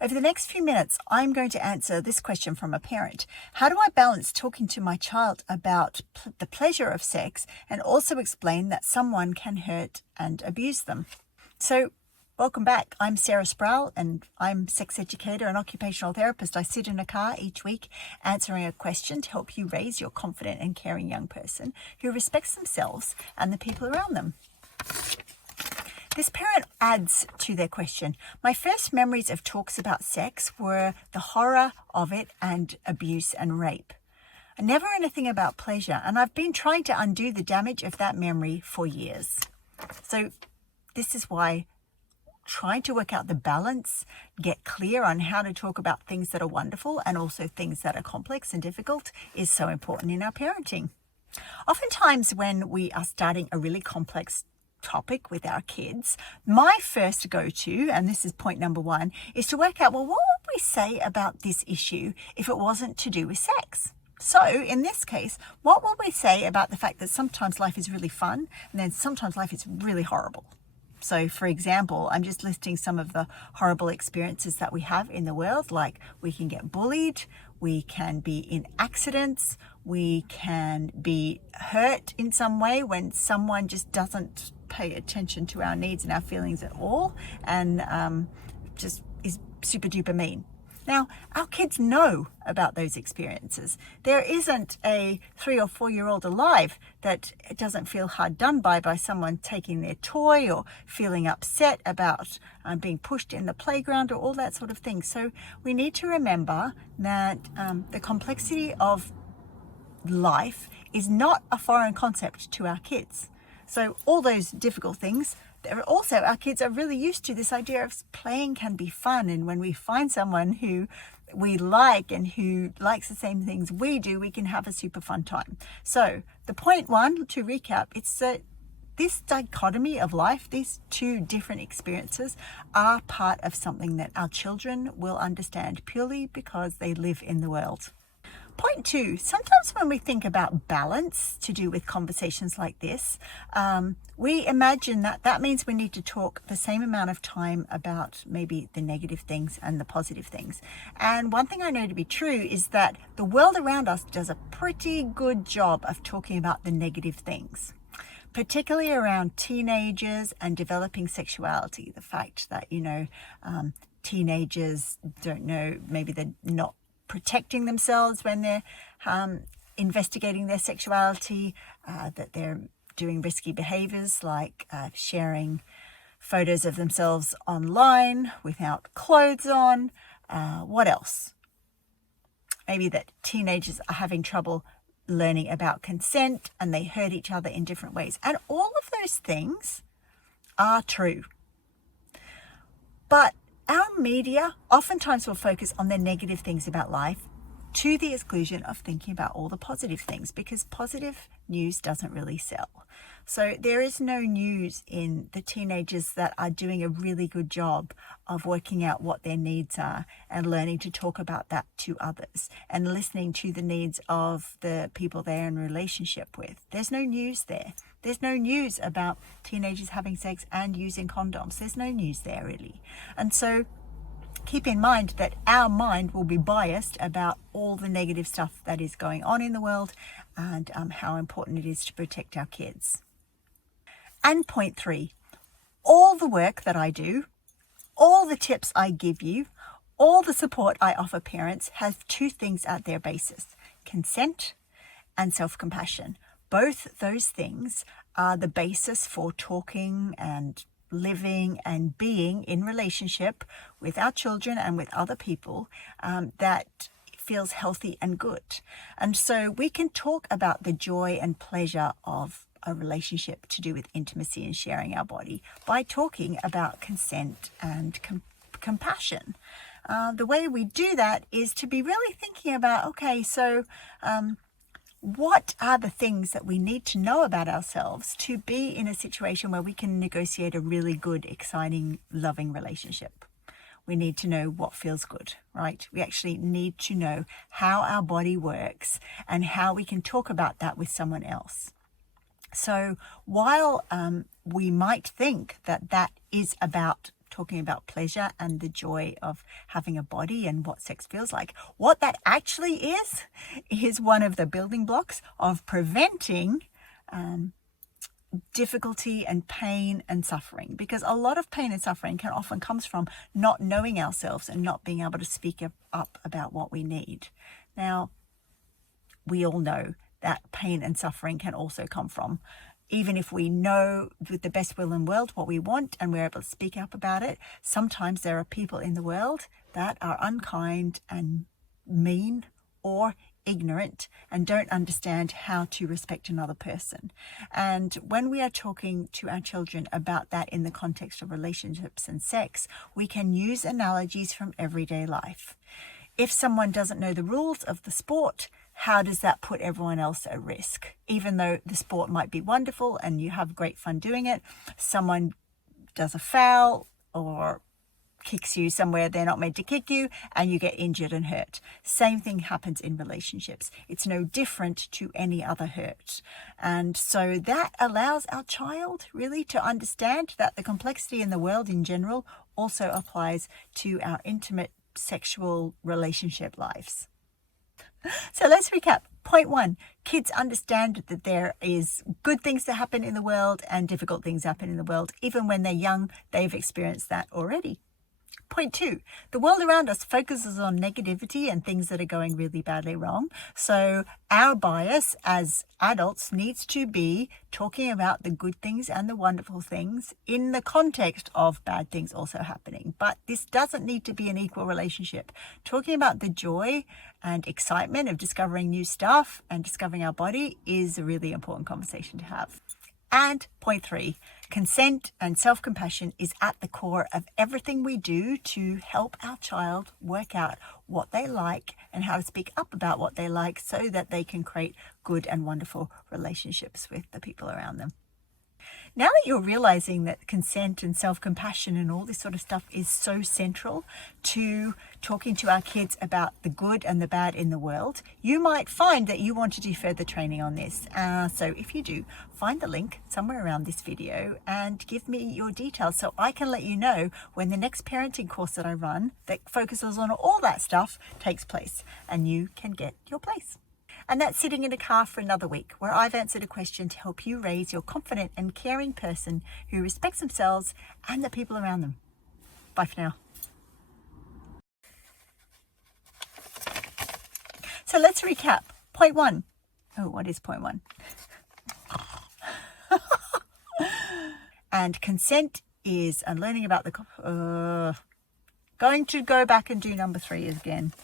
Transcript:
Over the next few minutes, I'm going to answer this question from a parent. How do I balance talking to my child about the pleasure of sex and also explain that someone can hurt and abuse them? So, welcome back. I'm Sarah Sproul and I'm sex educator and occupational therapist. I sit in a car each week answering a question to help you raise your confident and caring young person who respects themselves and the people around them. This parent adds to their question, my first memories of talks about sex were the horror of it and abuse and rape. Never anything about pleasure, and I've been trying to undo the damage of that memory for years. So this is why trying to work out the balance, get clear on how to talk about things that are wonderful and also things that are complex and difficult is so important in our parenting. Oftentimes when we are starting a really complex topic with our kids, my first go-to, and this is point number one, is to work out, well, what would we say about this issue if it wasn't to do with sex? So in this case, what would we say about the fact that sometimes life is really fun and then sometimes life is really horrible? So for example, I'm just listing some of the horrible experiences that we have in the world, like we can get bullied, we can be in accidents, we can be hurt in some way when someone just doesn't pay attention to our needs and our feelings at all and just is super duper mean. Now, our kids know about those experiences. There isn't a 3 or 4 year old alive that doesn't feel hard done by someone taking their toy or feeling upset about being pushed in the playground or all that sort of thing. So we need to remember that the complexity of life is not a foreign concept to our kids. So all those difficult things, also our kids are really used to this idea of playing can be fun, and when we find someone who we like and who likes the same things we do, we can have a super fun time. So the point one, to recap, it's that this dichotomy of life, these two different experiences, are part of something that our children will understand purely because they live in the world. Point two, sometimes when we think about balance to do with conversations like this, we imagine that means we need to talk the same amount of time about maybe the negative things and the positive things. And one thing I know to be true is that the world around us does a pretty good job of talking about the negative things, particularly around teenagers and developing sexuality. The fact that, teenagers don't know, maybe they're not protecting themselves when they're investigating their sexuality, that they're doing risky behaviors like sharing photos of themselves online without clothes on. What else? Maybe that teenagers are having trouble learning about consent and they hurt each other in different ways. And all of those things are true. But our media oftentimes will focus on the negative things about life to the exclusion of thinking about all the positive things, because positive news doesn't really sell. So there is no news in the teenagers that are doing a really good job of working out what their needs are and learning to talk about that to others and listening to the needs of the people they're in relationship with. There's no news there. There's no news about teenagers having sex and using condoms. There's no news there really. And so keep in mind that our mind will be biased about all the negative stuff that is going on in the world and how important it is to protect our kids. And point three, all the work that I do, all the tips I give you, all the support I offer parents has two things at their basis: consent and self-compassion. Both those things are the basis for talking and living and being in relationship with our children and with other people that feels healthy and good. And so we can talk about the joy and pleasure of a relationship to do with intimacy and sharing our body by talking about consent and compassion. The way we do that is to be really thinking about, okay, so what are the things that we need to know about ourselves to be in a situation where we can negotiate a really good, exciting, loving relationship? We need to know what feels good, right? We actually need to know how our body works and how we can talk about that with someone else. So while we might think that that is about talking about pleasure and the joy of having a body and what sex feels like. What that actually is one of the building blocks of preventing difficulty and pain and suffering, because a lot of pain and suffering can often comes from not knowing ourselves and not being able to speak up about what we need. Now, we all know that pain and suffering can also come from, even if we know with the best will in the world what we want and we're able to speak up about it, sometimes there are people in the world that are unkind and mean or ignorant and don't understand how to respect another person. And when we are talking to our children about that in the context of relationships and sex, we can use analogies from everyday life. If someone doesn't know the rules of the sport, how does that put everyone else at risk? Even though the sport might be wonderful and you have great fun doing it, someone does a foul or kicks you somewhere they're not meant to kick you and you get injured and hurt. Same thing happens in relationships. It's no different to any other hurt. And so that allows our child really to understand that the complexity in the world in general also applies to our intimate sexual relationship lives. So let's recap. Point 1, kids understand that there is good things that happen in the world and difficult things happen in the world. Even when they're young, they've experienced that already. Point 2, the world around us focuses on negativity and things that are going really badly wrong. So our bias as adults needs to be talking about the good things and the wonderful things in the context of bad things also happening. But this doesn't need to be an equal relationship. Talking about the joy and excitement of discovering new stuff and discovering our body is a really important conversation to have. And point 3, consent and self-compassion is at the core of everything we do to help our child work out what they like and how to speak up about what they like so that they can create good and wonderful relationships with the people around them. Now that you're realizing that consent and self-compassion and all this sort of stuff is so central to talking to our kids about the good and the bad in the world, you might find that you want to do further training on this. So if you do, find the link somewhere around this video and give me your details so I can let you know when the next parenting course that I run that focuses on all that stuff takes place and you can get your place. And that's Sitting in a Car for Another Week, where I've answered a question to help you raise your confident and caring person who respects themselves and the people around them. Bye for now. So let's recap. Point 1. Oh, what is point 1? And consent is learning about the... going to go back and do number 3 again.